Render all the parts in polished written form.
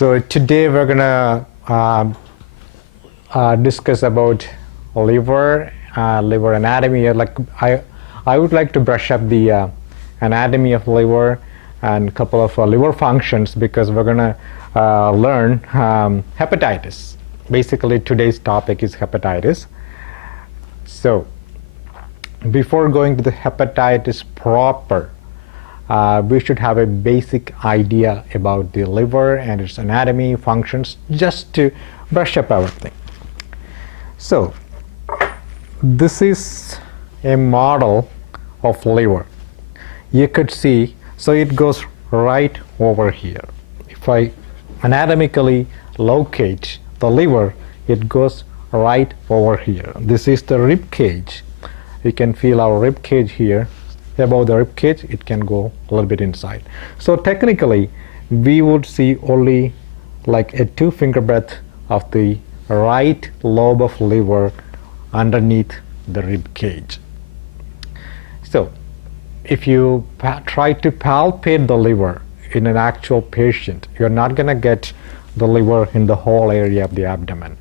So today we're gonna discuss about liver anatomy. Like I would like to brush up the anatomy of liver and a couple of liver functions, because we're gonna learn hepatitis. Basically today's topic is hepatitis. So before going to the hepatitis proper, we should have a basic idea about the liver and its anatomy, functions, just to brush up everything. So this is a model of liver. You could see, so it goes right over here. If I anatomically locate the liver, it goes right over here. This is the rib cage. You can feel our rib cage here. Above the rib cage, it can go a little bit inside. So technically, we would see only like a 2 finger breadth of the right lobe of liver underneath the rib cage. So if you try to palpate the liver in an actual patient, you're not going to get the liver in the whole area of the abdomen,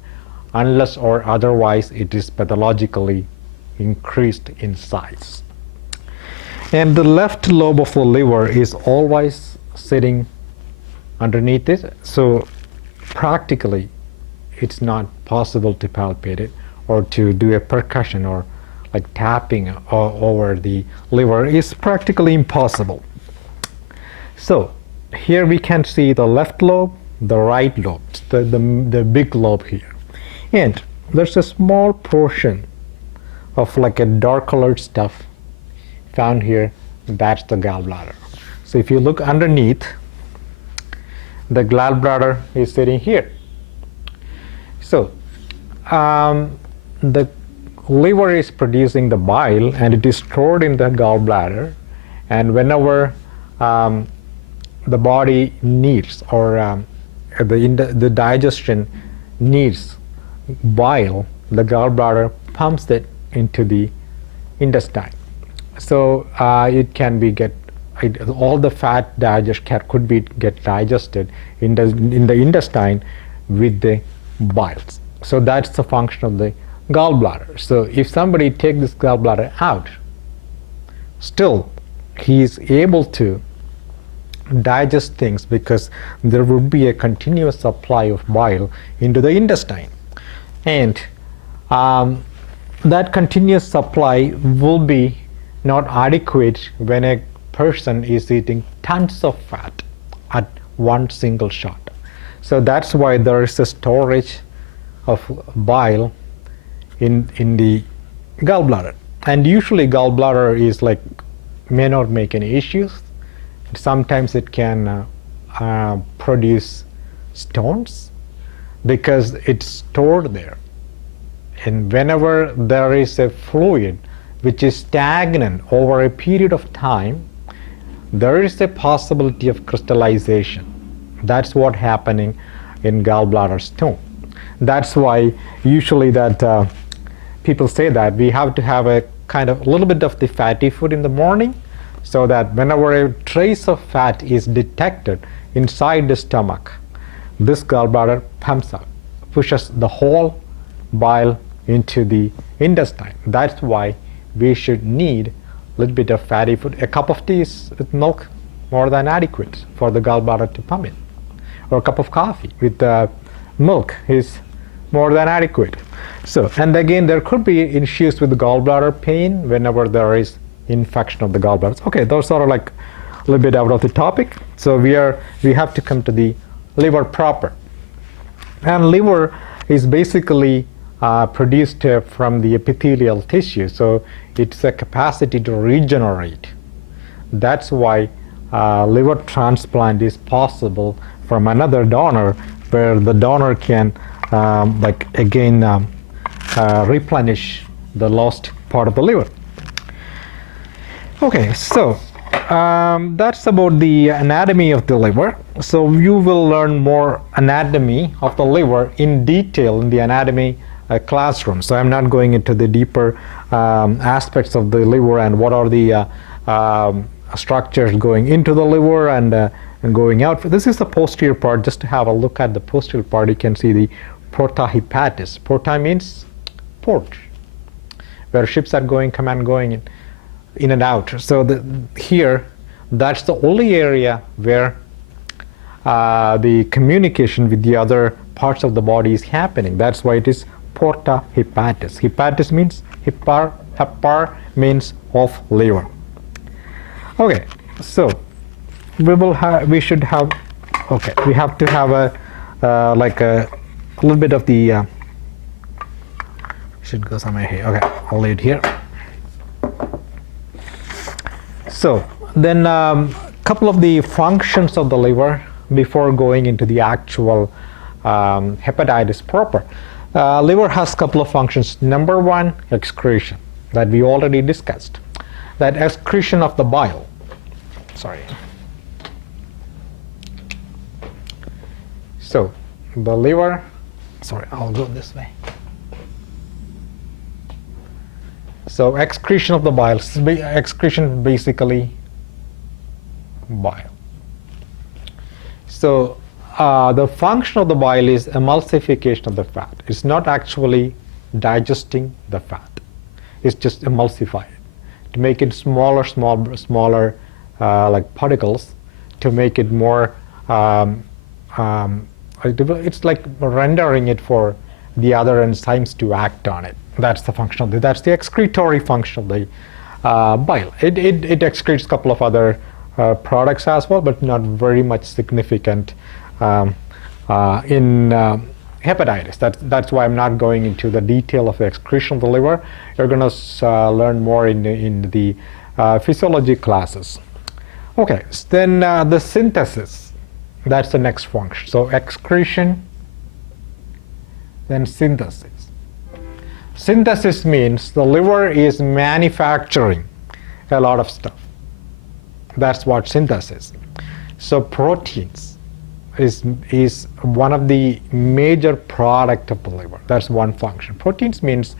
unless or otherwise it is pathologically increased in size. And the left lobe of the liver is always sitting underneath it, so practically it's not possible to palpate it or to do a percussion or like tapping over the liver is practically impossible. So here we can see the left lobe, the right lobe, the big lobe here, and there's a small portion of like a dark colored stuff found here. That's the gallbladder. So if you look underneath, the gallbladder is sitting here. So the liver is producing the bile and it is stored in the gallbladder, and whenever the body needs or the digestion needs bile, the gallbladder pumps it into the intestine. So it can be all the fat could get digested in the intestine with the biles. So that's the function of the gallbladder. So if somebody takes this gallbladder out, still he is able to digest things because there would be a continuous supply of bile into the intestine, and that continuous supply will be not adequate when a person is eating tons of fat at one single shot. So that's why there is a storage of bile in the gallbladder, and usually gallbladder is like may not make any issues. Sometimes it can produce stones because it's stored there, and whenever there is a fluid which is stagnant over a period of time, there is a possibility of crystallization. That's what happening in gallbladder stone. That's why usually that people say that we have to have a kind of a little bit of the fatty food in the morning, so that whenever a trace of fat is detected inside the stomach, this gallbladder pumps out, pushes the whole bile into the intestine. That's why we should need a little bit of fatty food. A cup of tea with milk more than adequate for the gallbladder to pump in, or a cup of coffee with milk is more than adequate. So, and again, there could be issues with the gallbladder pain whenever there is infection of the gallbladder. Okay, those are like a little bit out of the topic. So we have to come to the liver proper. And liver is basically produced from the epithelial tissue, so it's a capacity to regenerate. That's why liver transplant is possible from another donor, where the donor can replenish the lost part of the liver. Okay, so that's about the anatomy of the liver. So you will learn more anatomy of the liver in detail in the anatomy classroom. So I'm not going into the deeper aspects of the liver and what are the structures going into the liver and and going out. This is the posterior part. Just to have a look at the posterior part, you can see the porta hepatis. Porta means port, where ships are going, come and going in and out. So here, that's the only area where the communication with the other parts of the body is happening. That's why it is porta hepatis. Hepatis means hepar means of liver. Okay, so we should have, okay, we have to have a like a little bit of the should go somewhere here. Okay, I'll leave it here. So then couple of the functions of the liver before going into the actual hepatitis proper. Liver has a couple of functions. Number one, excretion, that we already discussed. That excretion of the bile. Sorry. So the liver, sorry, I'll go this way. So excretion of the bile. Excretion basically bile. So the function of the bile is emulsification of the fat. It's not actually digesting the fat. It's just emulsify it to make it smaller like particles, to make it more it's like rendering it for the other enzymes to act on it. That's the function of that's the excretory function of the bile. It excretes a couple of other products as well, but not very much significant in hepatitis. That's why I'm not going into the detail of the excretion of the liver. You're going to learn more in the physiology classes. Okay, so then the synthesis, that's the next function. So excretion, then synthesis. Synthesis means the liver is manufacturing a lot of stuff. That's what synthesis. So proteins is one of the major product of the liver. That's one function. Proteins means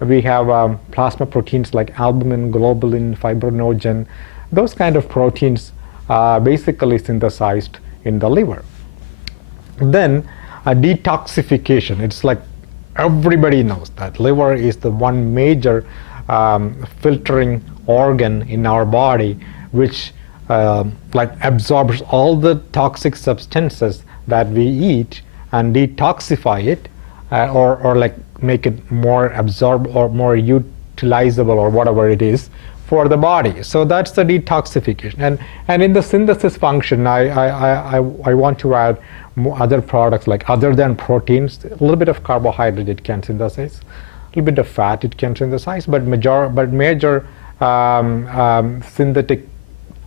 we have plasma proteins like albumin, globulin, fibrinogen. Those kind of proteins are basically synthesized in the liver. Then detoxification. It's like everybody knows that liver is the one major filtering organ in our body, which like absorbs all the toxic substances that we eat and detoxify it, or like make it more absorbed or more utilizable or whatever it is for the body. So that's the detoxification. And in the synthesis function, I want to add more other products, like other than proteins, a little bit of carbohydrate it can synthesize, a little bit of fat it can synthesize, but major synthetic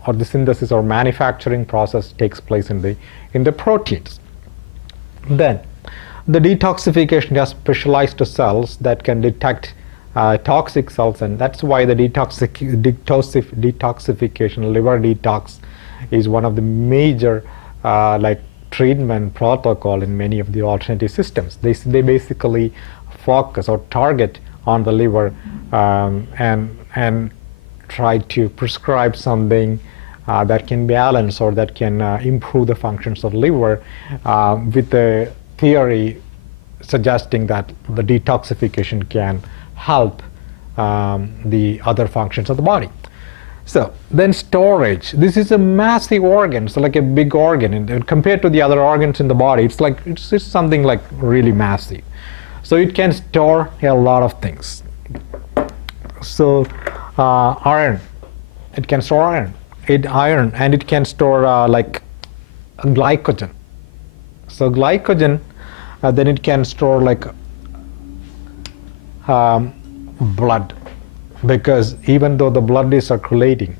or the synthesis or manufacturing process takes place in the proteins. Then the detoxification has specialized cells that can detect toxic cells, and that's why the detoxification, liver detox, is one of the major like treatment protocol in many of the alternative systems. They basically focus or target on the liver and try to prescribe something that can balance or that can improve the functions of the liver, with the theory suggesting that the detoxification can help the other functions of the body. So then storage. This is a massive organ, so like a big organ, and compared to the other organs in the body, it's something like really massive. So it can store a lot of things. So iron, it can store iron. And it can store like glycogen. So glycogen, then it can store like blood, because even though the blood is circulating,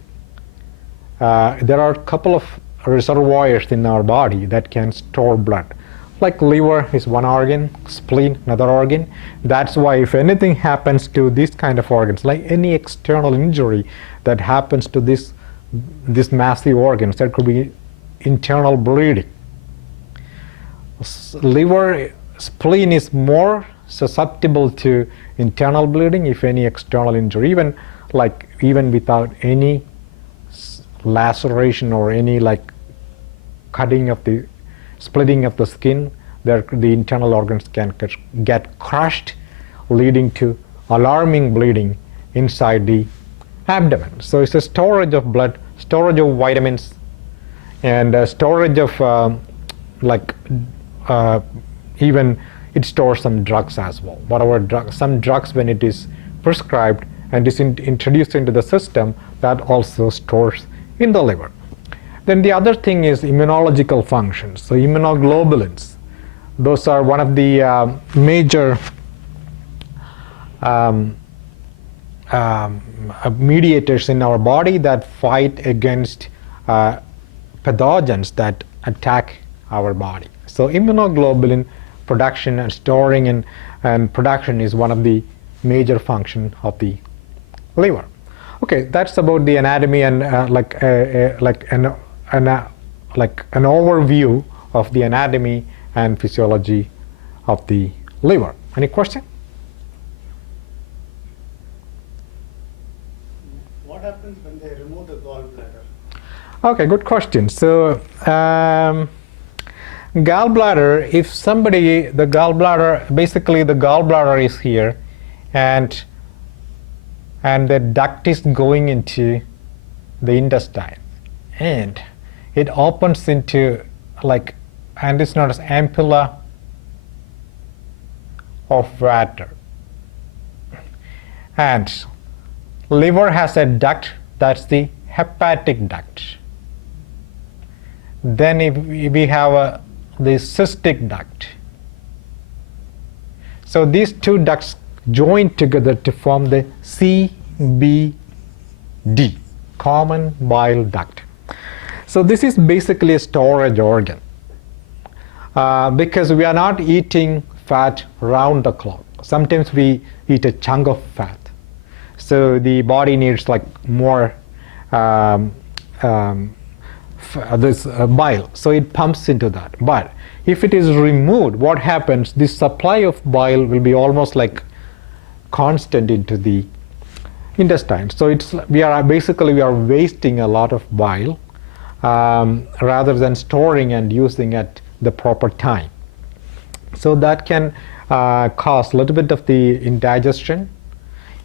there are a couple of reservoirs in our body that can store blood. Like liver is one organ, spleen another organ. That's why if anything happens to these kind of organs, like any external injury that happens to this massive organs, there could be internal bleeding. Liver, spleen is more susceptible to internal bleeding if any external injury, even without any laceration or any like cutting of the, splitting of the skin, the internal organs can get crushed, leading to alarming bleeding inside the abdomen. So it's a storage of blood, storage of vitamins, and storage of even it stores some drugs as well. Whatever some drugs, when it is prescribed and is introduced into the system, that also stores in the liver. Then the other thing is immunological functions. So immunoglobulins, those are one of the major mediators in our body that fight against pathogens that attack our body. So immunoglobulin production and storing and production is one of the major function of the liver. Okay, that's about the anatomy and like an overview of the anatomy and physiology of the liver. Any question? What happens when they remove the gallbladder? Okay, good question. So gallbladder, if somebody, the gallbladder, basically the gallbladder is here, and the duct is going into the intestine, and it opens into and it's known as ampulla of water. And liver has a duct, that's the hepatic duct. Then if we have the cystic duct. So these two ducts join together to form the CBD, common bile duct. So this is basically a storage organ because we are not eating fat round the clock. Sometimes we eat a chunk of fat. So the body needs more this bile, so it pumps into that. But if it is removed, what happens? The supply of bile will be almost constant into the intestine. So we are wasting a lot of bile rather than storing and using at the proper time. So that can cause a little bit of the indigestion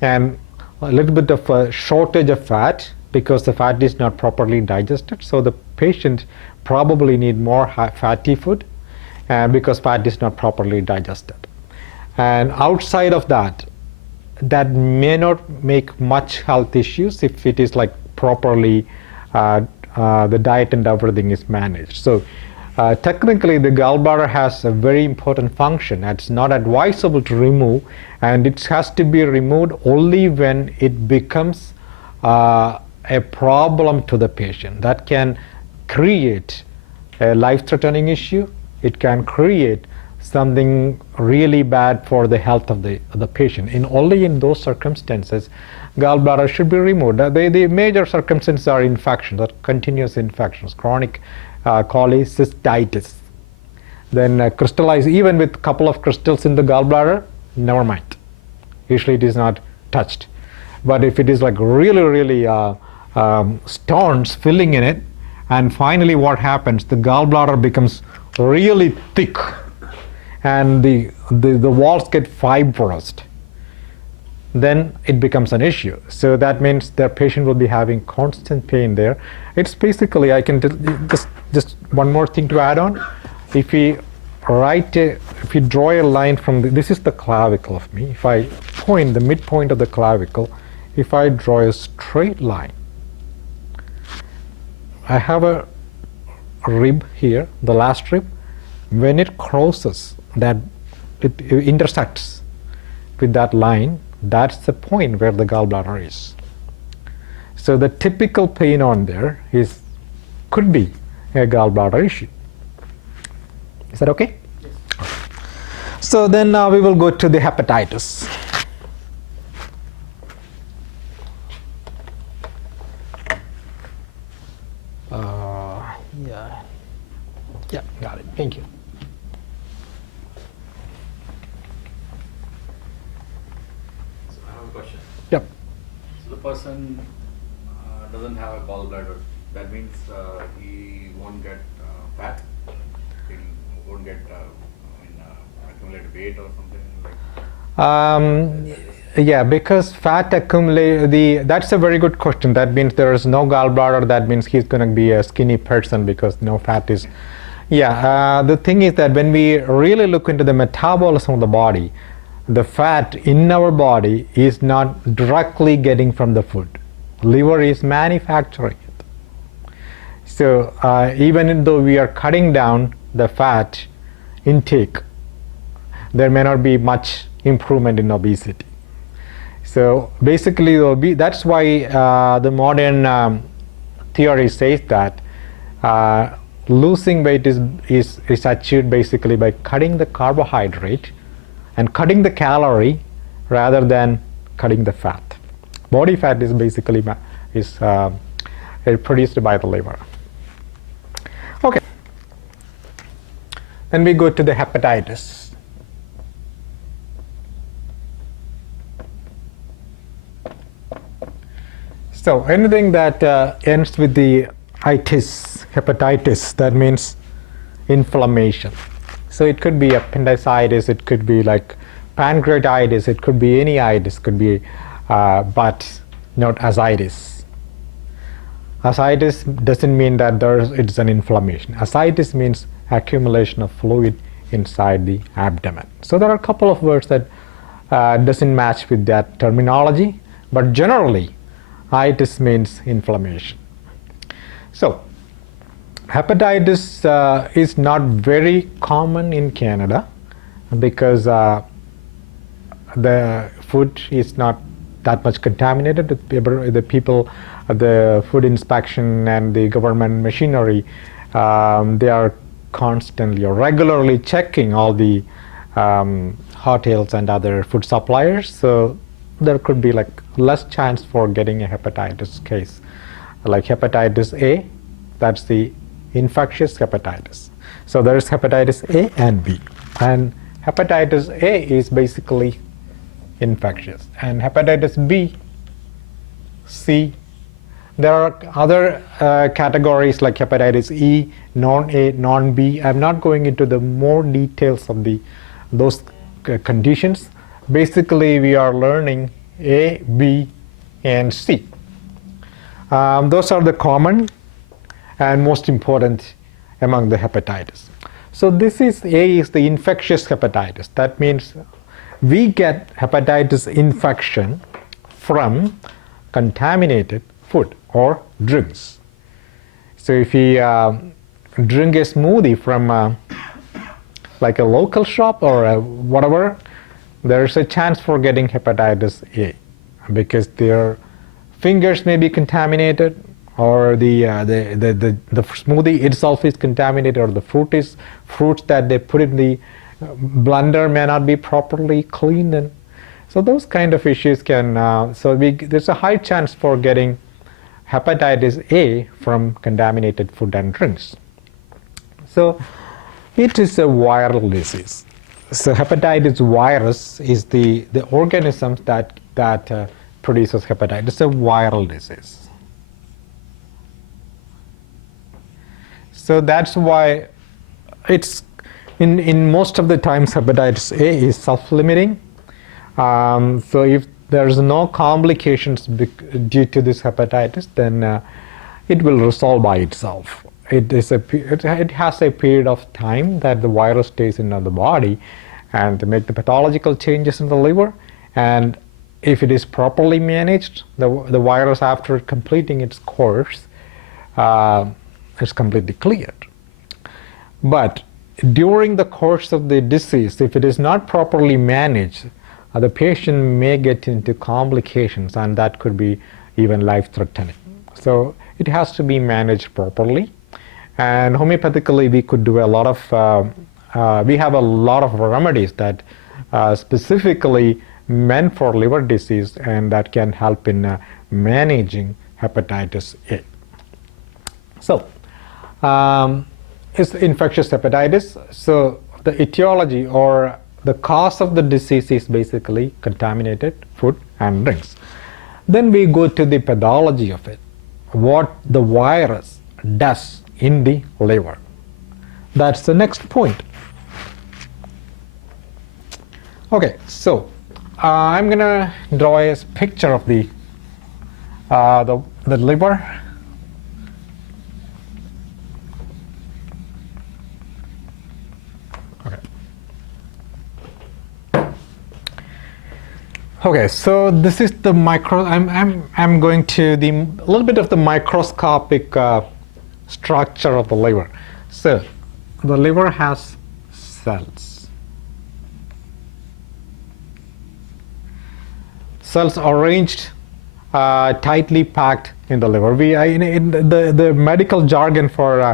and a little bit of a shortage of fat because the fat is not properly digested. So the patient probably need more fatty food because fat is not properly digested. And outside of that, that may not make much health issues if it is properly the diet and everything is managed. So technically the gallbladder has a very important function. It's not advisable to remove, and it has to be removed only when it becomes a problem to the patient. That can create a life-threatening issue. It can create something really bad for the health of the patient. Only in those circumstances, gallbladder should be removed. The major circumstances are infections, or continuous infections, chronic cholecystitis. Then crystallize, even with a couple of crystals in the gallbladder, never mind. Usually it is not touched. But if it is really stones filling in it, and finally what happens, the gallbladder becomes really thick and the walls get fibrous, then it becomes an issue. So that means the patient will be having constant pain there. It's basically, I can just one more thing to add on. If we draw a line from this is the clavicle of me. If I point the midpoint of the clavicle, if I draw a straight line, I have a rib here, the last rib. When it crosses that, it intersects with that line, that's the point where the gallbladder is. So the typical pain on there could be a gallbladder issue. Is that okay? Yes. So then now we will go to the hepatitis. Yeah, got it. Thank you. So I have a question. Yep. So the person doesn't have a gallbladder. That means he won't get fat? It won't get accumulate weight or something like. Yeah, because fat accumulate that's a very good question. That means there is no gallbladder. That means he's going to be a skinny person because no fat is. Yeah, the thing is that when we really look into the metabolism of the body, the fat in our body is not directly getting from the food. Liver is manufacturing it. So even though we are cutting down the fat intake, there may not be much improvement in obesity. So basically, that's why the modern theory says that losing weight is achieved basically by cutting the carbohydrate and cutting the calorie rather than cutting the fat. Body fat is basically produced by the liver. Okay. Then we go to the hepatitis. So anything that ends with the itis, hepatitis, that means inflammation. So it could be appendicitis, it could be like pancreatitis, it could be any itis, could be, but not ascites. Ascites doesn't mean that it's an inflammation. Ascites means accumulation of fluid inside the abdomen. So there are a couple of words that doesn't match with that terminology, but generally, itis means inflammation. So hepatitis is not very common in Canada because the food is not that much contaminated. The people, the food inspection and the government machinery, they are constantly or regularly checking all the hotels and other food suppliers. So there could be like less chance for getting a hepatitis case. Like hepatitis A, that's the infectious hepatitis. So there is hepatitis A and B. And hepatitis A is basically infectious. And hepatitis B, C, there are other categories like hepatitis E, non-A, non-B. I'm not going into the more details of those conditions. Basically, we are learning A, B, and C. Those are the common and most important among the hepatitis. So this is A is the infectious hepatitis. That means we get hepatitis infection from contaminated food or drinks. So if we drink a smoothie from like a local shop or whatever, there's a chance for getting hepatitis A because their fingers may be contaminated, or the smoothie itself is contaminated, or the fruits that they put in the blender may not be properly cleaned. And so those kind of issues can, there's a high chance for getting hepatitis A from contaminated food and drinks. So it is a viral disease. So hepatitis virus is the organism that produces hepatitis. It's a viral disease. So that's why it's in most of the times hepatitis A is self-limiting. So if there's no complications due to this hepatitis, then it will resolve by itself. It has a period of time that the virus stays in the body and to make the pathological changes in the liver. And if it is properly managed, the virus, after completing its course, is completely cleared. But during the course of the disease, if it is not properly managed, the patient may get into complications, and that could be even life-threatening. So it has to be managed properly. And homeopathically, we could do a lot of, we have a lot of remedies that specifically meant for liver disease, and that can help in managing hepatitis A. So, it's infectious hepatitis. So the etiology or the cause of the disease is basically contaminated food and drinks. Then we go to the pathology of it, what the virus does in the liver. that's the next point. Okay, so I'm gonna draw a picture of the liver. Okay, so this is the I'm going to a little bit of the microscopic structure of the liver. So the liver has cells. Cells arranged tightly packed in the liver. In the medical jargon for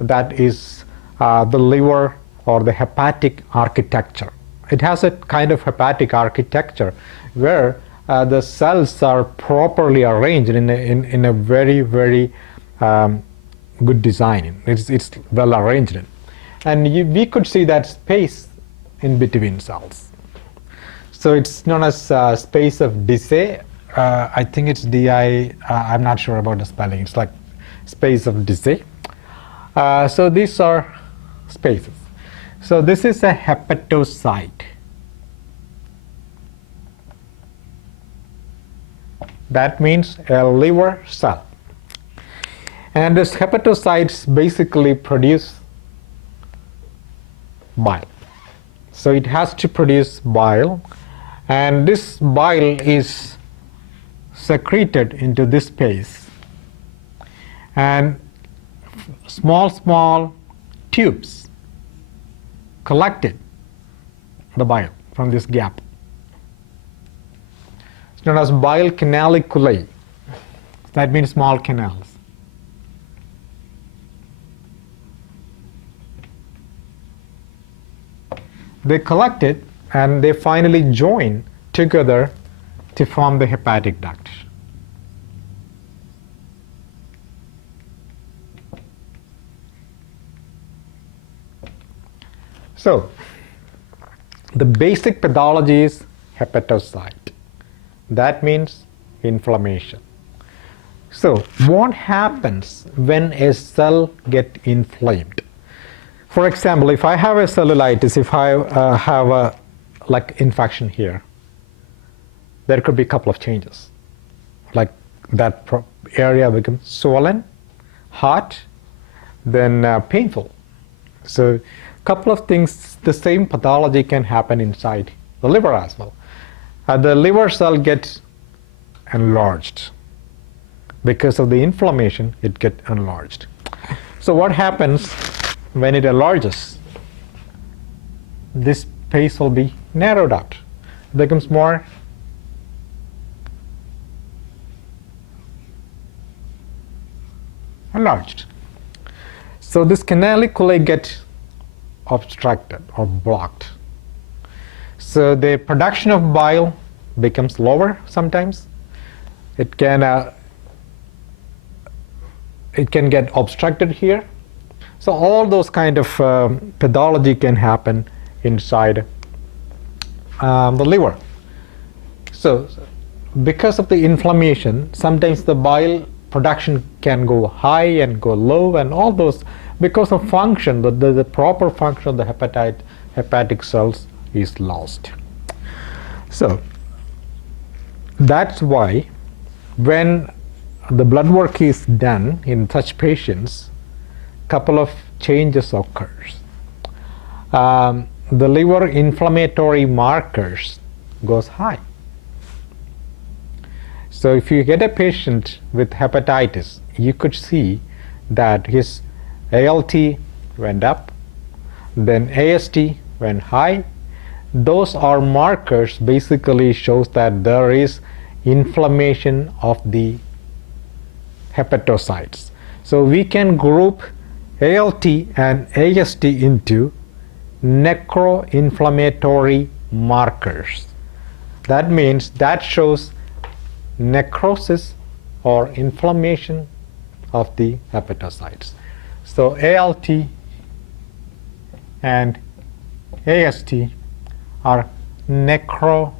that is the liver or the hepatic architecture. It has a kind of hepatic architecture where the cells are properly arranged in a very, very good design. It's well arranged. And we could see that space in between cells. So it's known as space of Disse. I think it's DI, I'm not sure about the spelling. It's like space of Disse. So these are spaces. So this is a hepatocyte. That means a liver cell. And this hepatocytes basically produce bile. So it has to produce bile, and this bile is secreted into this space. And small tubes collected the bile from this gap. It's known as bile canaliculae. That means small canals. They collect it and they finally join together to form the hepatic duct. So the basic pathology is hepatocyte. That means inflammation. So what happens when a cell gets inflamed? For example, if I have a cellulitis, if I have a infection here, there could be a couple of changes. Like that area becomes swollen, hot, then painful. So couple of things, the same pathology can happen inside the liver as well. The liver cell gets enlarged. Because of the inflammation, it gets enlarged. So what happens when it enlarges? This space will be narrowed out. It becomes more enlarged. So this canaliculae get obstructed or blocked. So the production of bile becomes lower sometimes. It can get obstructed here. So all those kind of pathology can happen inside the liver. So because of the inflammation, sometimes the bile production can go high and go low, and all those because of function, the proper function of the hepatic cells is lost. So that's why when the blood work is done in such patients, couple of changes occurs. The liver inflammatory markers goes high. So if you get a patient with hepatitis, you could see that his ALT went up, then AST went high. Those are markers, basically shows that there is inflammation of the hepatocytes. So we can group ALT and AST into necroinflammatory markers. That means that shows necrosis or inflammation of the hepatocytes. So ALT and AST are necrosis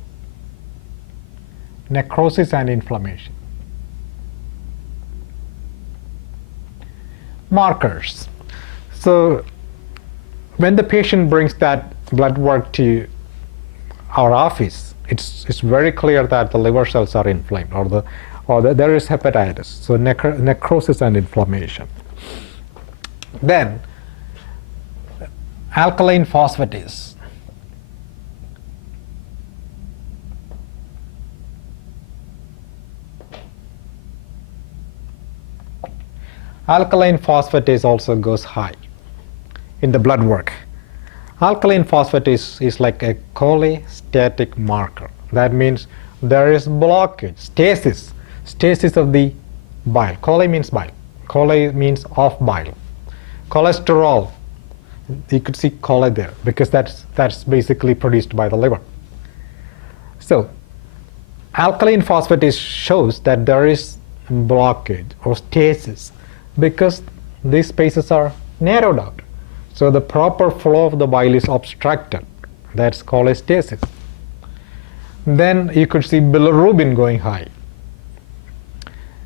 and inflammation. Markers. So when the patient brings that blood work to our office, it's very clear that the liver cells are inflamed, or there is hepatitis, so necrosis and inflammation. Then alkaline phosphatase. Alkaline phosphatase also goes high in the blood work. Alkaline phosphatase is like a cholestatic marker. That means there is blockage, stasis of the bile. Chole means bile. Chole means of bile. Cholesterol, you could see chole there because that's basically produced by the liver. So alkaline phosphatase shows that there is blockage or stasis because these spaces are narrowed out. So the proper flow of the bile is obstructed. That's cholestasis. Then you could see bilirubin going high.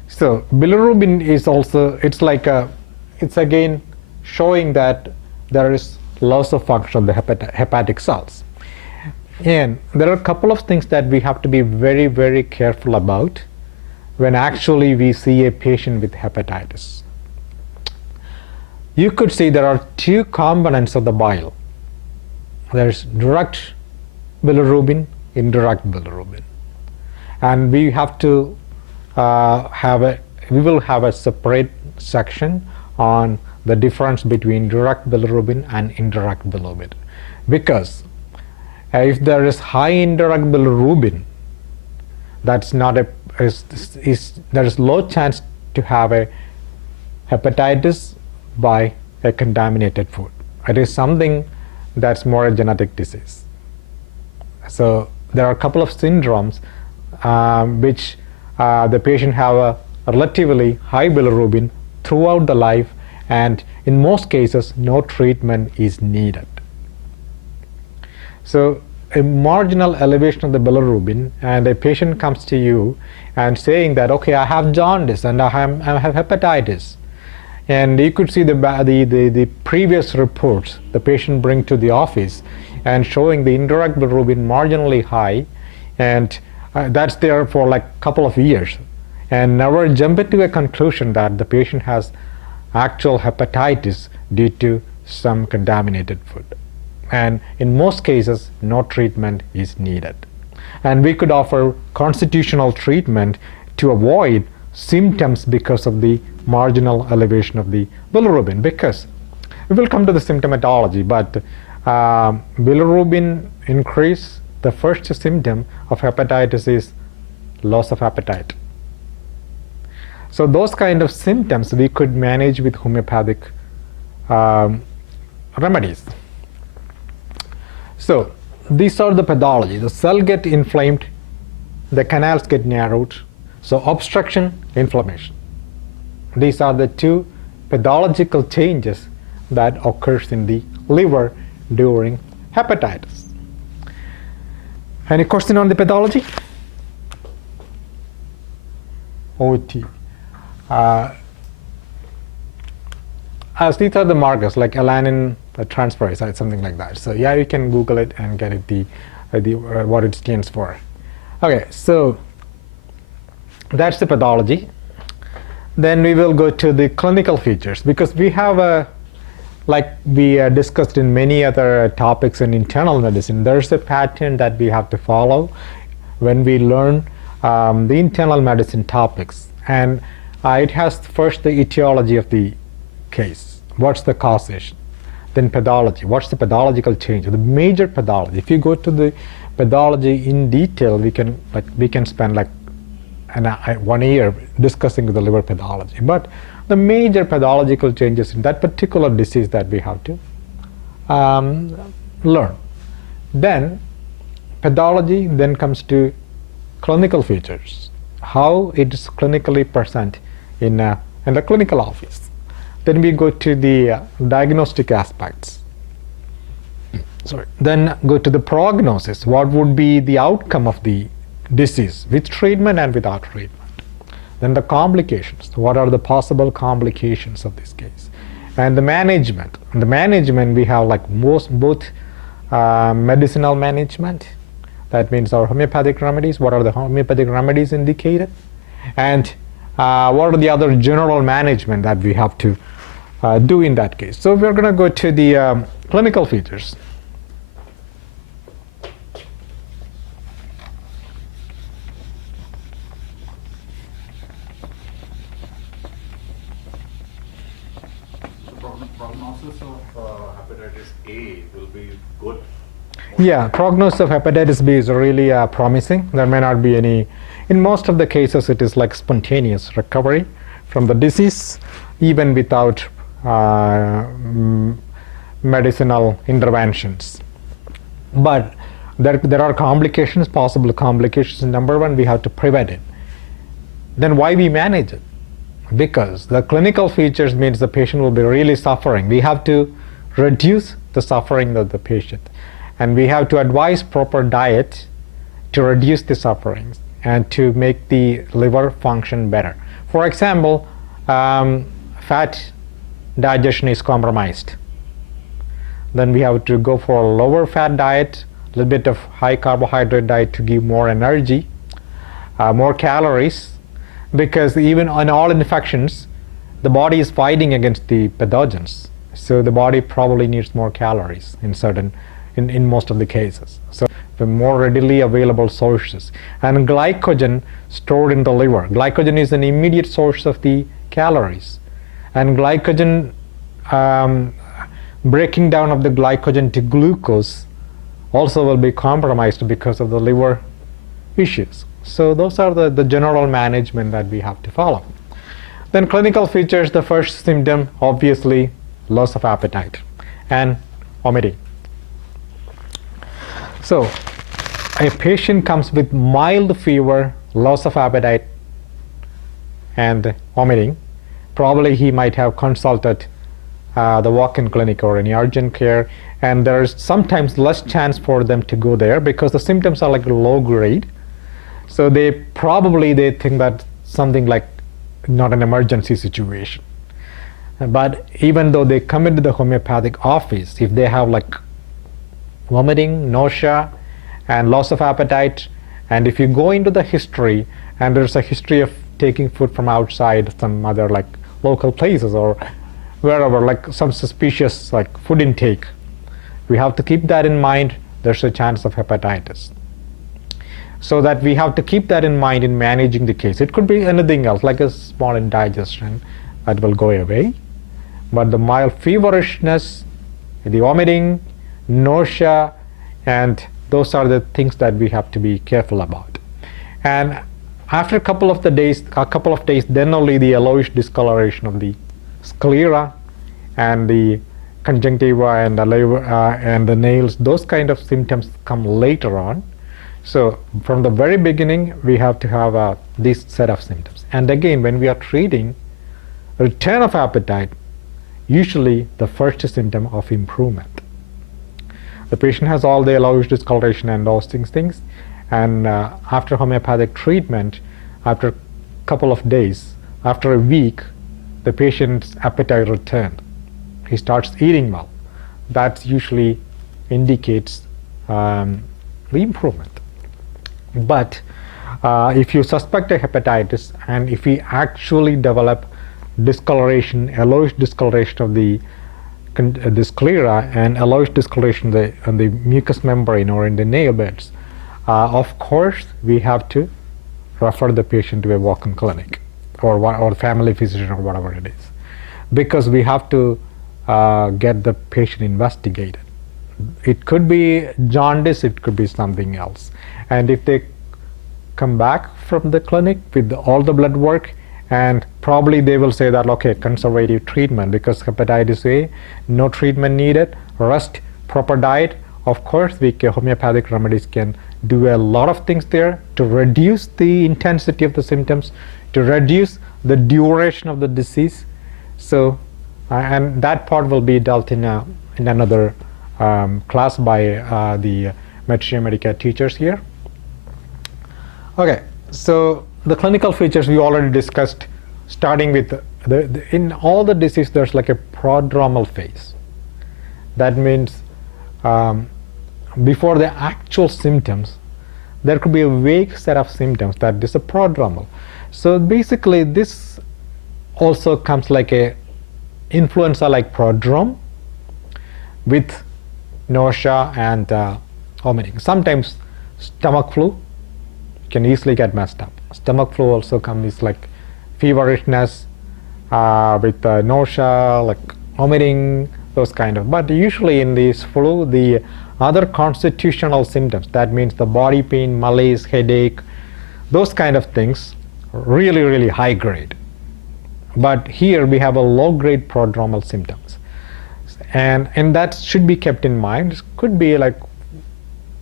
So bilirubin is also, it's again showing that there is loss of function of the hepatic cells. And there are a couple of things that we have to be very, very careful about when actually we see a patient with hepatitis. You could see there are two components of the bile. There's direct bilirubin, indirect bilirubin. And we have to we will have a separate section on the difference between direct bilirubin and indirect bilirubin. Because if there is high indirect bilirubin, that's not there is low chance to have a hepatitis by a contaminated food. It is something that's more a genetic disease. So there are a couple of syndromes which the patient have a relatively high bilirubin throughout the life, and in most cases no treatment is needed. So a marginal elevation of the bilirubin, and a patient comes to you and saying that, okay, I have jaundice and I have hepatitis, and you could see the previous reports the patient bring to the office and showing the indirect bilirubin marginally high, and that's there for like a couple of years, and never jump into a conclusion that the patient has actual hepatitis due to some contaminated food. And in most cases no treatment is needed, and we could offer constitutional treatment to avoid symptoms because of the marginal elevation of the bilirubin. Because we will come to the symptomatology, but bilirubin increase, the first symptom of hepatitis is loss of appetite. So those kind of symptoms we could manage with homeopathic remedies. So these are the pathology. The cell get inflamed, the canals get narrowed, so obstruction, inflammation. These are the two pathological changes that occurs in the liver during hepatitis. Any question on the pathology? OT. As these are the markers like alanine transferase, something like that. So yeah, you can Google it and get it what it stands for. Okay, so that's the pathology. Then we will go to the clinical features, because we have like we discussed in many other topics in internal medicine, there's a pattern that we have to follow when we learn the internal medicine topics. And it has first the etiology of the case. What's the causation? Then pathology. What's the pathological change? The major pathology. If you go to the pathology in detail, we can spend like 1 year discussing the liver pathology. But the major pathological changes in that particular disease that we have to learn. Then pathology then comes to clinical features, how it is clinically present in the clinical office. Then we go to the diagnostic aspects. Then go to the prognosis. What would be the outcome of the disease with treatment and without treatment? Then the complications. What are the possible complications of this case? And the management. In the management, we have like both medicinal management. That means our homeopathic remedies. What are the homeopathic remedies indicated? And what are the other general management that we have to do in that case? So we're going to go to the clinical features. Prognosis of hepatitis A will be good. Yeah, prognosis of hepatitis B is really promising. There may not be any, in most of the cases it is like spontaneous recovery from the disease, even without medicinal interventions. But there are complications, possible complications. Number one, we have to prevent it. Then why we manage it? Because the clinical features means the patient will be really suffering. We have to reduce the suffering of the patient. And we have to advise proper diet to reduce the sufferings and to make the liver function better. For example, fat digestion is compromised. Then we have to go for a lower fat diet, a little bit of high carbohydrate diet to give more energy, more calories, because even on all infections, the body is fighting against the pathogens. So the body probably needs more calories in most of the cases. So the more readily available sources. And glycogen stored in the liver. Glycogen is an immediate source of the calories. And glycogen, breaking down of the glycogen to glucose also will be compromised because of the liver issues. So those are the general management that we have to follow. Then clinical features, the first symptom, obviously, loss of appetite and vomiting. So a patient comes with mild fever, loss of appetite, and vomiting. Probably he might have consulted the walk-in clinic or any urgent care, and there's sometimes less chance for them to go there because the symptoms are like low grade. So they think that something like not an emergency situation. But even though they come into the homeopathic office, if they have like vomiting, nausea, and loss of appetite, and if you go into the history, and there's a history of taking food from outside some other like local places or wherever, like some suspicious like food intake, we have to keep that in mind. There's a chance of hepatitis. So that we have to keep that in mind in managing the case. It could be anything else, like a small indigestion that will go away. But the mild feverishness, the vomiting, nausea, and those are the things that we have to be careful about. And after a couple of days, then only the yellowish discoloration of the sclera and the conjunctiva and the liver and the nails, those kind of symptoms come later on. So from the very beginning, we have to have this set of symptoms. And again, when we are treating return of appetite, usually the first symptom of improvement. The patient has all the yellowish discoloration and those things, and after homeopathic treatment, after a couple of days, after a week, the patient's appetite returned. He starts eating well. That usually indicates the improvement. But if you suspect a hepatitis, and if we actually develop discoloration, yellowish discoloration of the sclera and yellowish discoloration on the mucous membrane or in the nail beds, of course we have to refer the patient to a walk-in clinic or family physician or whatever it is, because we have to get the patient investigated. It could be jaundice, it could be something else. And if they come back from the clinic with all the blood work, and probably they will say that, okay, conservative treatment, because hepatitis A, no treatment needed, rest, proper diet. Of course, homeopathic remedies can do a lot of things there to reduce the intensity of the symptoms, to reduce the duration of the disease. So, and that part will be dealt in another class by the Materia Medica teachers here. Okay, so the clinical features we already discussed, starting with in all the disease there's like a prodromal phase. That means before the actual symptoms, there could be a vague set of symptoms that is a prodromal. So basically this also comes like a influenza like prodrome with nausea and vomiting. Sometimes stomach flu can easily get messed up. Stomach flu also comes like feverishness with nausea, like vomiting, those kind of. But usually in this flu, the other constitutional symptoms, that means the body pain, malaise, headache, those kind of things, really, really high grade. But here we have a low grade prodromal symptoms. And that should be kept in mind. It could be like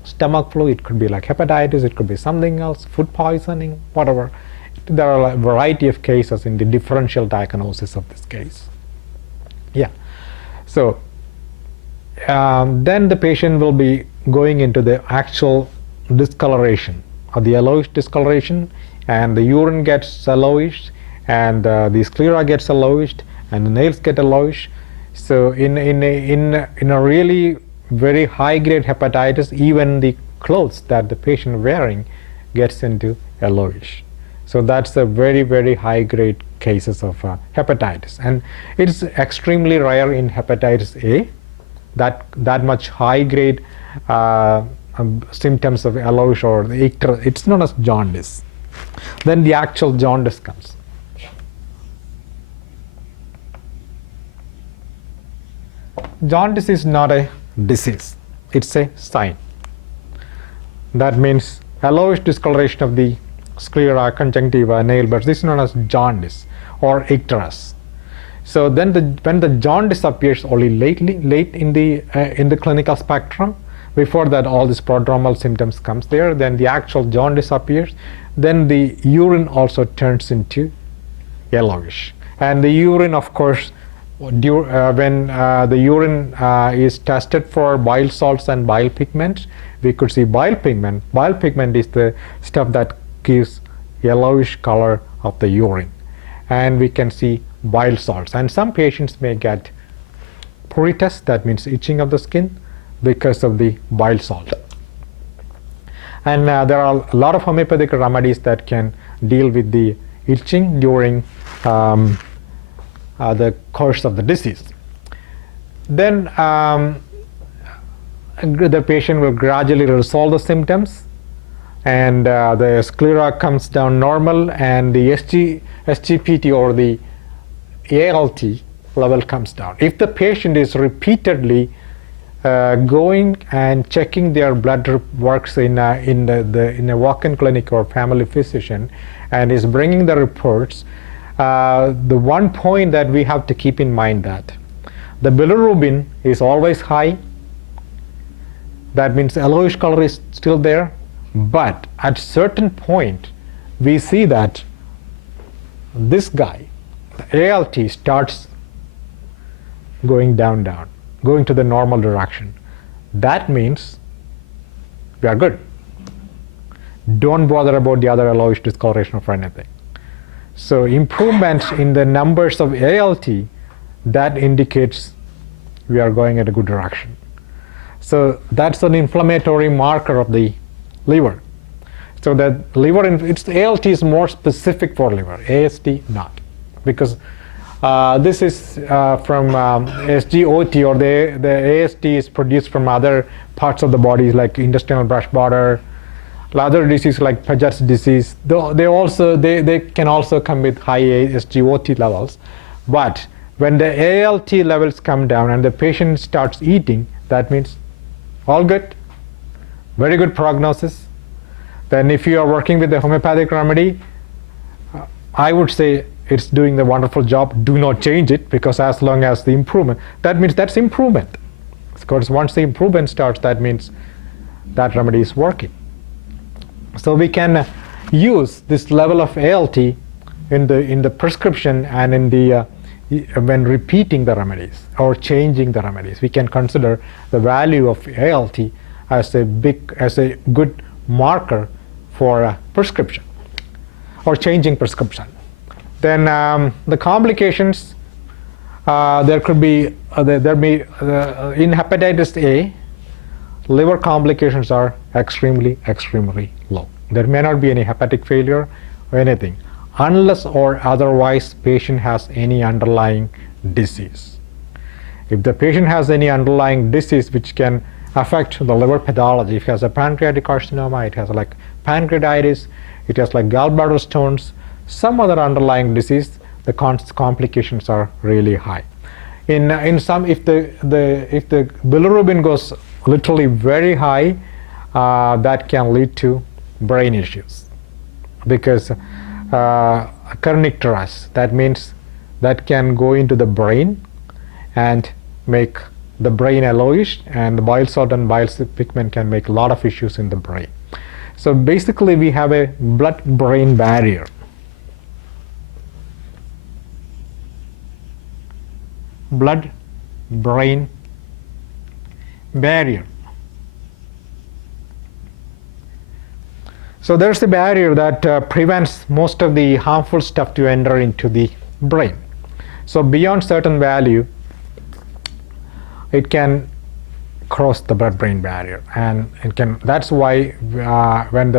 stomach flu, it could be like hepatitis, it could be something else, food poisoning, whatever. There are a variety of cases in the differential diagnosis of this case. Yeah. So then the patient will be going into the actual discoloration or the yellowish discoloration, and the urine gets yellowish, and the sclera gets yellowish, and the nails get yellowish. So in a really very high grade hepatitis, even the clothes that the patient wearing gets into yellowish. So that's a very, very high grade cases of hepatitis, and it's extremely rare in hepatitis A, that much high grade symptoms of yellowish or the it's known as jaundice. Then the actual jaundice comes. Jaundice is not a disease, it's a sign. That means yellowish discoloration of the sclera, conjunctiva, nail buds. This is known as jaundice or icterus. So then when the jaundice appears only late in the clinical spectrum, before that all these prodromal symptoms comes there, then the actual jaundice appears, then the urine also turns into yellowish. And the urine, of course, when the urine is tested for bile salts and bile pigment, we could see bile pigment. Bile pigment is the stuff that gives yellowish color of the urine, and we can see bile salts. And some patients may get pruritus, that means itching of the skin, because of the bile salt. And there are a lot of homeopathic remedies that can deal with the itching during the course of the disease. Then the patient will gradually resolve the symptoms, and the sclera comes down normal, and the SGPT or the ALT level comes down. If the patient is repeatedly going and checking their blood works in a walk-in clinic or family physician, and is bringing the reports, the one point that we have to keep in mind that the bilirubin is always high. That means yellowish color is still there, but at certain point we see that this guy, the ALT, starts going down, going to the normal direction. That means we are good. Don't bother about the other yellowish discoloration or anything. So improvement in the numbers of ALT, that indicates we are going in a good direction. So that's an inflammatory marker of the liver. So that liver, its ALT is more specific for liver, AST not, because this is from SGOT, or the AST is produced from other parts of the body like intestinal brush border, other diseases like Paget's disease. They can also come with high SGOT levels, but when the ALT levels come down and the patient starts eating, that means all good, very good prognosis. Then if you are working with a homeopathic remedy, I would say it's doing the wonderful job. Do not change it, because as long as the improvement, that means that's improvement. Of course, once the improvement starts, that means that remedy is working. So we can use this level of ALT in the prescription and in the when repeating the remedies or changing the remedies. We can consider the value of ALT as a good marker for a prescription or changing prescription. Then the complications, there could be, there may, in hepatitis A, liver complications are extremely low. There may not be any hepatic failure or anything, unless or otherwise patient has any underlying disease. If the patient has any underlying disease which can affect the liver pathology, if it has a pancreatic carcinoma, it has like pancreatitis, it has like gallbladder stones, some other underlying disease, the complications are really high. In some, if the bilirubin goes literally very high, that can lead to brain issues, because kernicterus, that means that can go into the brain and make the brain yellowish, and the bile salt and bile pigment can make a lot of issues in the brain. So basically we have a blood-brain barrier. Blood-brain barrier. So there's a barrier that prevents most of the harmful stuff to enter into the brain. So beyond certain value, it can cross the blood-brain barrier, and it can. That's why when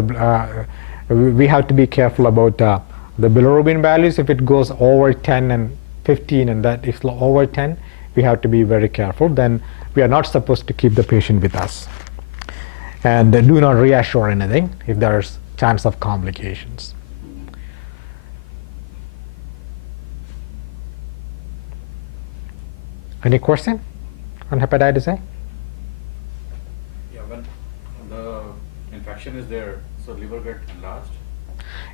we have to be careful about the bilirubin values. If it goes over 10 and 15, and that if over 10, we have to be very careful. Then we are not supposed to keep the patient with us, and do not reassure anything if there's chance of complications. Any question on hepatitis A? Yeah, when the infection is there, so liver get enlarged?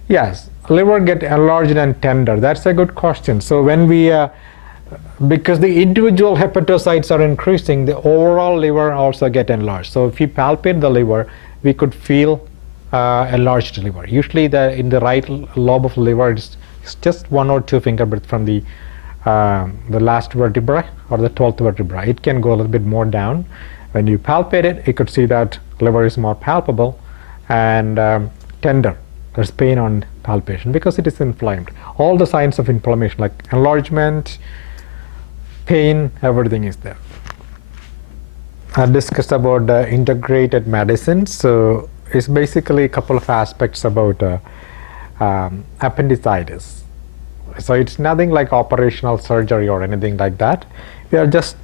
Yes, liver get enlarged and tender. That's a good question. So when we, because the individual hepatocytes are increasing, the overall liver also get enlarged. So if we palpate the liver, we could feel enlarged liver. Usually in the right lobe of liver, it's just 1 or 2 finger breadth from the last vertebra or the 12th vertebra. It can go a little bit more down. When you palpate it, you could see that liver is more palpable and tender. There's pain on palpation because it is inflamed. All the signs of inflammation like enlargement, pain, everything is there. I discussed about integrated medicine. So it's basically a couple of aspects about appendicitis. So it's nothing like operational surgery or anything like that. We are just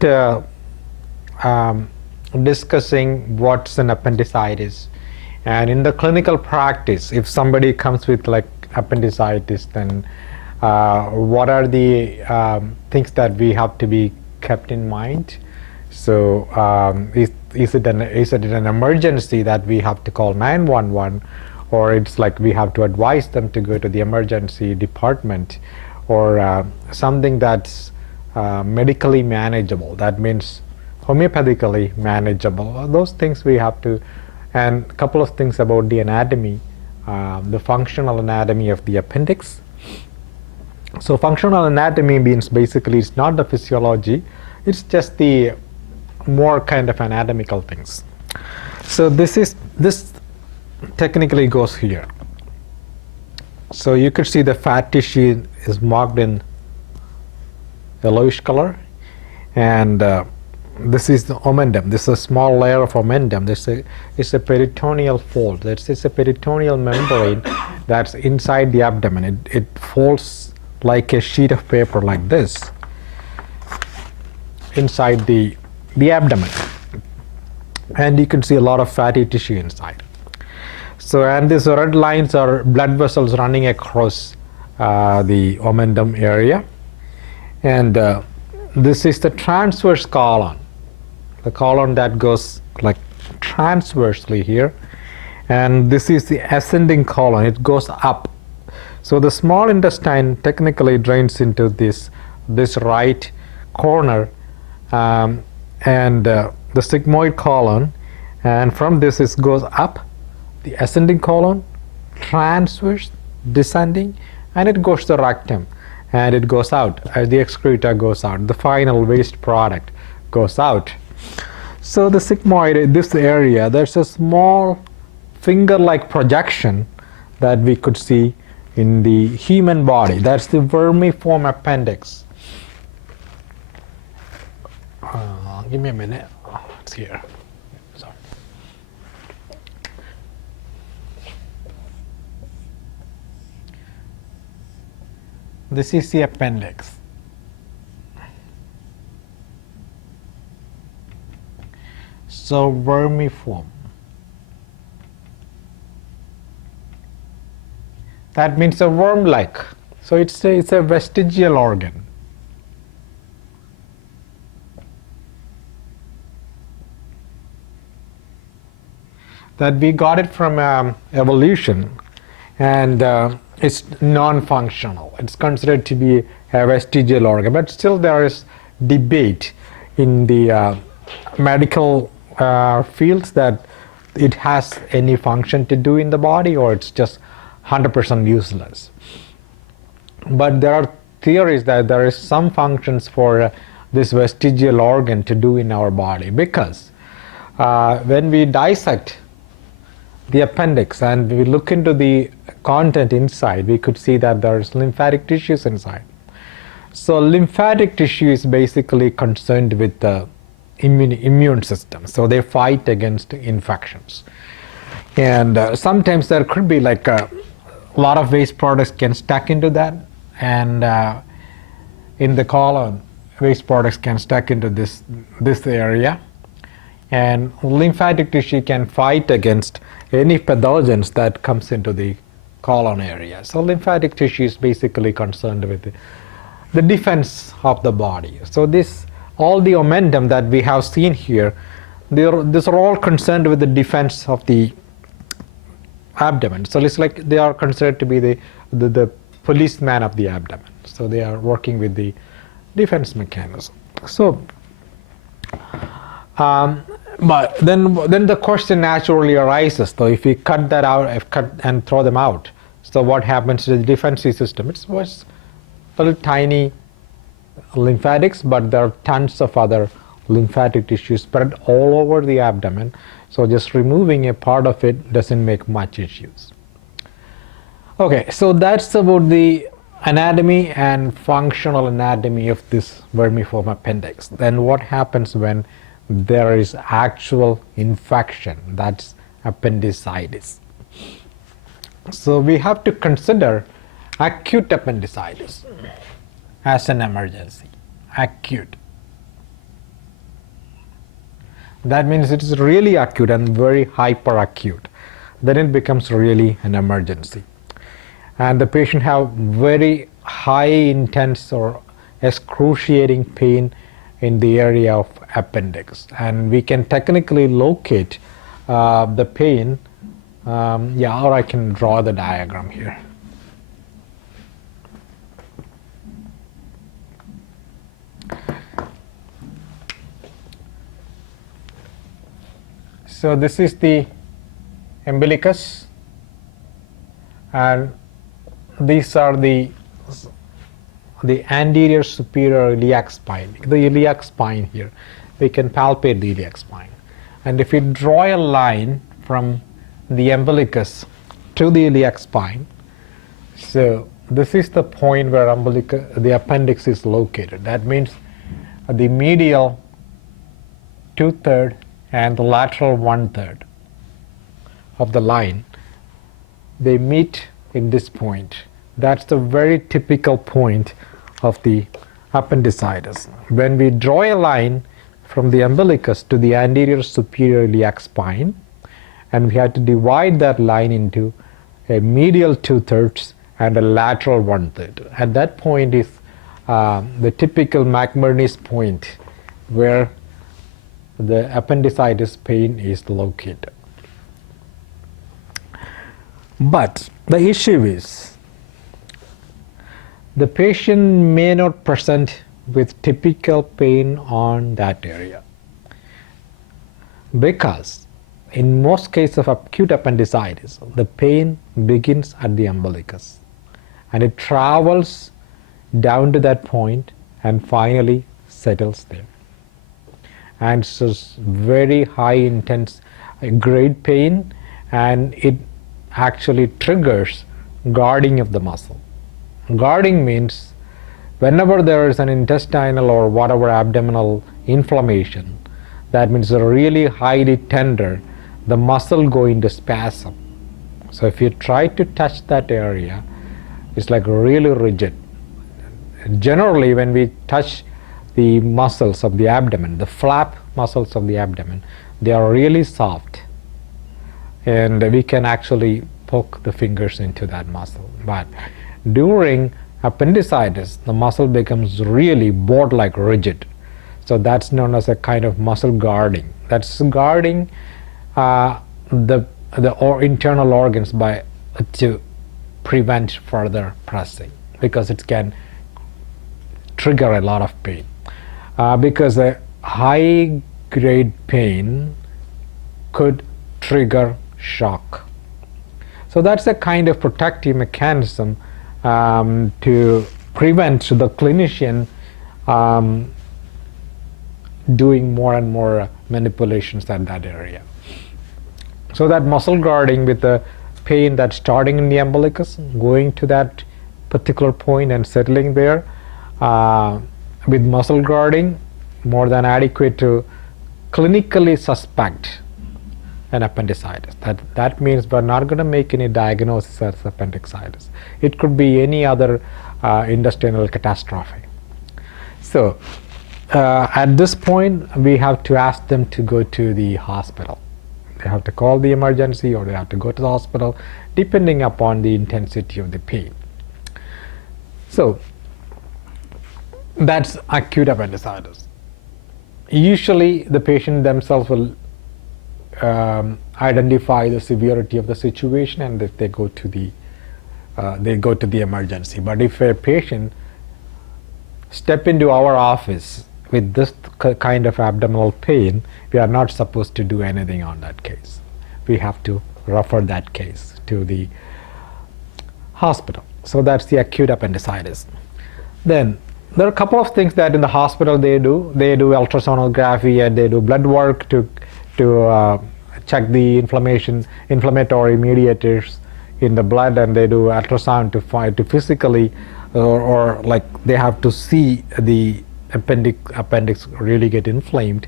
discussing what's an appendicitis. And in the clinical practice, if somebody comes with like appendicitis, then what are the things that we have to be kept in mind? So is it an emergency that we have to call 911, or it's like we have to advise them to go to the emergency department, or something that's medically manageable? That means homeopathically manageable. Those things we have to. And a couple of things about the anatomy, the functional anatomy of the appendix. So functional anatomy means basically it's not the physiology, it's just the more kind of anatomical things. So this technically goes here. So you could see the fat tissue is marked in yellowish color, and this is the omentum. This is a small layer of omentum. It's a peritoneal fold. It's a peritoneal membrane that's inside the abdomen. It folds like a sheet of paper like this inside the abdomen. And you can see a lot of fatty tissue inside. So, and these red lines are blood vessels running across the omentum area. And this is the transverse colon. The colon that goes like transversely here, and this is the ascending colon. It goes up. So the small intestine technically drains into this right corner, and the sigmoid colon, and from this it goes up, the ascending colon, transverse, descending, and it goes to the rectum, and it goes out as the excreta goes out. The final waste product goes out. So the sigmoid, this area, there's a small finger-like projection that we could see in the human body. That's the Vermiform Appendix. Give me a minute. It's here. Sorry. This is the appendix. So vermiform. That means a worm-like. So it's a vestigial organ. That we got it from evolution, and it's non-functional. It's considered to be a vestigial organ, but still there is debate in the medical fields that it has any function to do in the body, or it's just 100% useless. But there are theories that there is some functions for this vestigial organ to do in our body, because when we dissect the appendix and we look into the content inside, we could see that there's lymphatic tissues inside. So lymphatic tissue is basically concerned with the immune system, so they fight against infections. And sometimes there could be like a lot of waste products can stack into that, and in the colon waste products can stack into this area, and lymphatic tissue can fight against any pathogens that comes into the colon area. So lymphatic tissue is basically concerned with the defense of the body. So all the omentum that we have seen here, these are all concerned with the defense of the abdomen. So it's like they are considered to be the policeman of the abdomen. So they are working with the defense mechanism. So but then the question naturally arises, though, if we cut that out, cut and throw them out, so what happens to the defensive system? It's little tiny lymphatics, but there are tons of other lymphatic tissues spread all over the abdomen, so just removing a part of it doesn't make much issues. Okay, so that's about the anatomy and functional anatomy of this vermiform appendix. Then what happens when there is actual infection? That's appendicitis. So we have to consider acute appendicitis as an emergency. Acute. That means it is really acute and very hyperacute. Then it becomes really an emergency. And the patient have very high intense or excruciating pain in the area of appendix, and we can technically locate the pain, or I can draw the diagram here. So this is the umbilicus, and these are the anterior superior iliac spine, the iliac spine here. We can palpate the iliac spine. And if we draw a line from the umbilicus to the iliac spine, so this is the point where the appendix is located. That means the medial 2/3 and the lateral 1/3 of the line, they meet in this point. That's the very typical point of the appendicitis. When we draw a line from the umbilicus to the anterior superior iliac spine, and we have to divide that line into a medial 2/3 and a lateral 1/3. At that point is the typical McBurney's point where the appendicitis pain is located. But the issue is, the patient may not present with typical pain on that area, because in most cases of acute appendicitis, the pain begins at the umbilicus and it travels down to that point and finally settles there. And so it's very high intense grade pain, and it actually triggers guarding of the muscle. Guarding means whenever there is an intestinal or whatever abdominal inflammation, that means a really highly tender, the muscle go into spasm. So if you try to touch that area, it's like really rigid. Generally, when we touch the muscles of the abdomen, the flap muscles of the abdomen, they are really soft, and we can actually poke the fingers into that muscle. But during appendicitis, the muscle becomes really board-like rigid. So that's known as a kind of muscle guarding. That's guarding the internal organs by to prevent further pressing, because it can trigger a lot of pain. Because a high grade pain could trigger shock. So that's a kind of protective mechanism to prevent the clinician doing more and more manipulations at that area. So that muscle guarding with the pain that's starting in the umbilicus, going to that particular point and settling there, with muscle guarding, more than adequate to clinically suspect an appendicitis. That means we're not going to make any diagnosis as appendicitis. It could be any other intestinal catastrophe. So at this point, we have to ask them to go to the hospital. They have to call the emergency, or they have to go to the hospital, depending upon the intensity of the pain. So that's acute appendicitis. Usually the patient themselves will identify the severity of the situation, and if they go to the emergency. But if a patient step into our office with this kind of abdominal pain, we are not supposed to do anything on that case. We have to refer that case to the hospital. So that's the acute appendicitis. Then there are a couple of things that in the hospital they do. They do ultrasonography and they do blood work to check the inflammatory mediators in the blood, and they do ultrasound to physically or like they have to see the appendix really get inflamed.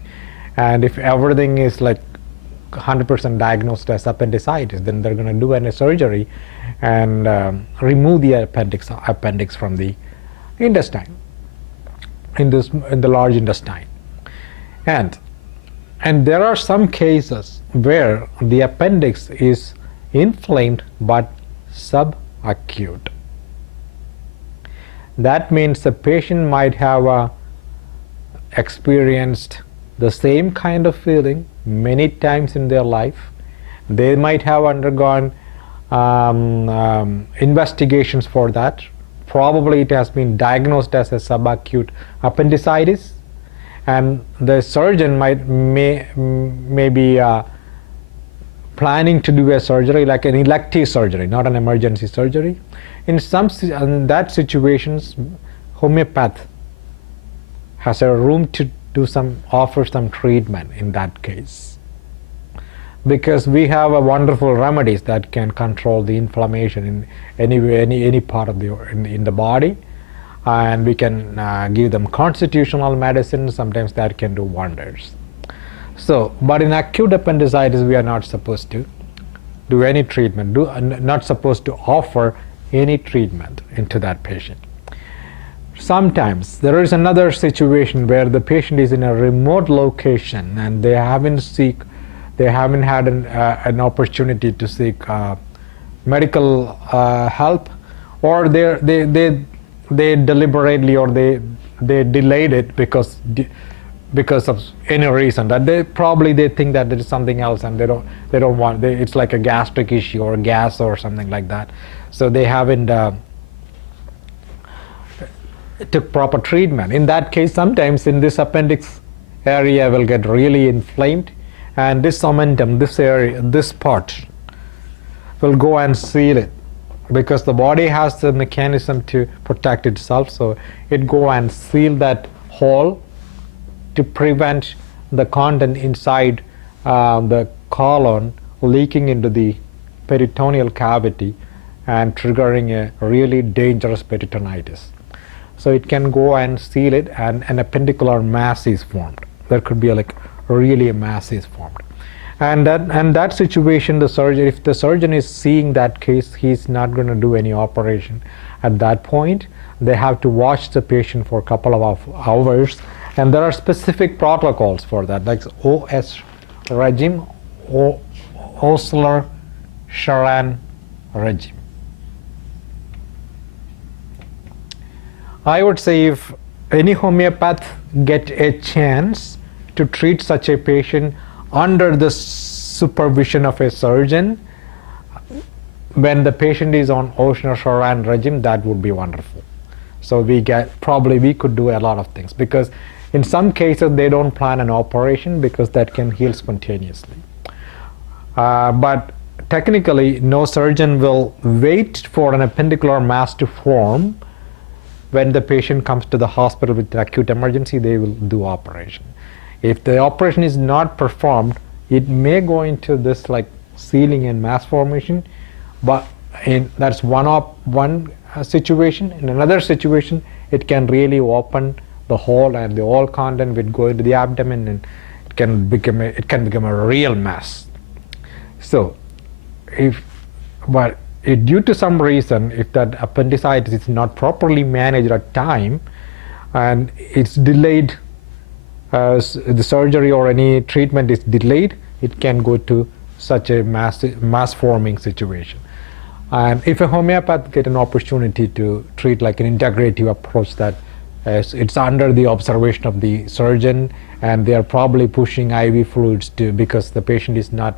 And if everything is like 100% diagnosed as appendicitis, then they're going to do a surgery and remove the appendix from the intestine, in the large intestine. And there are some cases where the appendix is inflamed but subacute. That means the patient might have experienced the same kind of feeling many times in their life. They might have undergone investigations for that. Probably it has been diagnosed as a subacute appendicitis, and the surgeon may be planning to do a surgery, like an elective surgery, not an emergency surgery. In that situations, homeopath has a room to offer some treatment in that case, because we have wonderful remedies that can control the inflammation in any part of in the body, and we can give them constitutional medicine. Sometimes that can do wonders. So, but in acute appendicitis, we are not supposed to do any treatment, not supposed to offer any treatment into that patient. Sometimes there is another situation where the patient is in a remote location and they haven't had an opportunity to seek medical help, or they deliberately, or they delayed it because of any reason, that they think that there is something else, and they don't want, it's like a gastric issue or gas or something like that, so they haven't took proper treatment. In that case, sometimes in this appendix area will get really inflamed, and this omentum, this area, this part will go and seal it, because the body has the mechanism to protect itself, so it go and seal that hole to prevent the content inside the colon leaking into the peritoneal cavity and triggering a really dangerous peritonitis. So it can go and seal it, and an appendicular mass is formed. There could be like really a mass is formed. And that situation, the surgeon, if the surgeon is seeing that case, he's not going to do any operation at that point. They have to watch the patient for a couple of hours, and there are specific protocols for that, like OS regime or Osler-Sharan regime. I would say if any homeopath get a chance to treat such a patient under the supervision of a surgeon, when the patient is on Osler-Sharan regime, that would be wonderful. So we could do a lot of things, because in some cases they don't plan an operation because that can heal spontaneously. But technically, no surgeon will wait for an appendicular mass to form. When the patient comes to the hospital with acute emergency, they will do operation. If the operation is not performed, it may go into this like sealing and mass formation, but that's one situation. In another situation, it can really open the hole, and the all content will go into the abdomen, and it can become a real mess. So, due to some reason, if that appendicitis is not properly managed at time, and it's delayed, the surgery or any treatment is delayed, it can go to such a mass forming situation. And if a homeopath get an opportunity to treat like an integrative approach, that it's under the observation of the surgeon, and they are probably pushing IV fluids because the patient is not,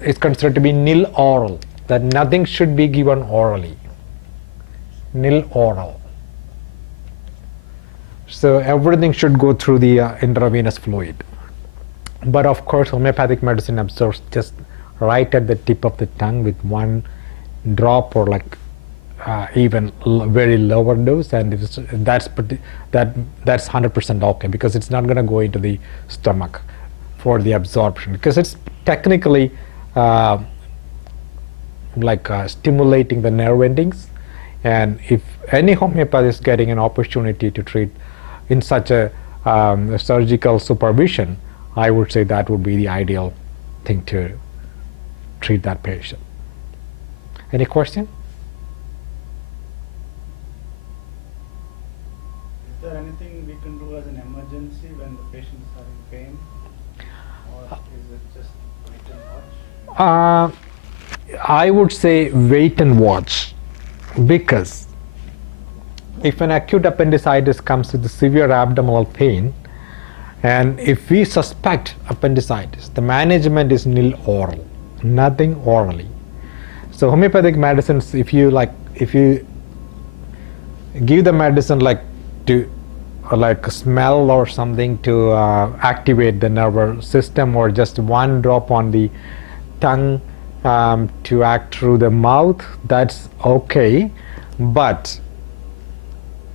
it's considered to be nil oral, that nothing should be given orally, nil oral. So everything should go through the intravenous fluid. But of course, homeopathic medicine absorbs just right at the tip of the tongue with one drop, or like even very lower dose, and that's 100% okay, because it's not going to go into the stomach for the absorption, because it's technically stimulating the nerve endings. And if any homeopath is getting an opportunity to treat in such a surgical supervision, I would say that would be the ideal thing to treat that patient. Any question? Is there anything we can do as an emergency when the patient is having pain, or is it just wait and watch? I would say wait and watch, because if an acute appendicitis comes with severe abdominal pain, and if we suspect appendicitis, the management is nil oral, nothing orally. So homeopathic medicines, if you give the medicine to smell or something to activate the nervous system, or just one drop on the tongue to act through the mouth, that's okay. But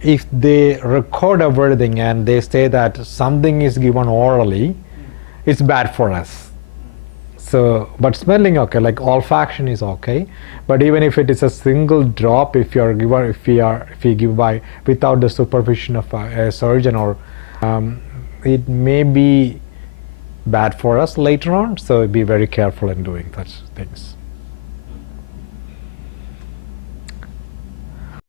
if they record everything and they say that something is given orally, it's bad for us. So, but smelling okay, like olfaction is okay. But even if it is a single drop, if you give by without the supervision of a surgeon, or it may be bad for us later on. So be very careful in doing such things.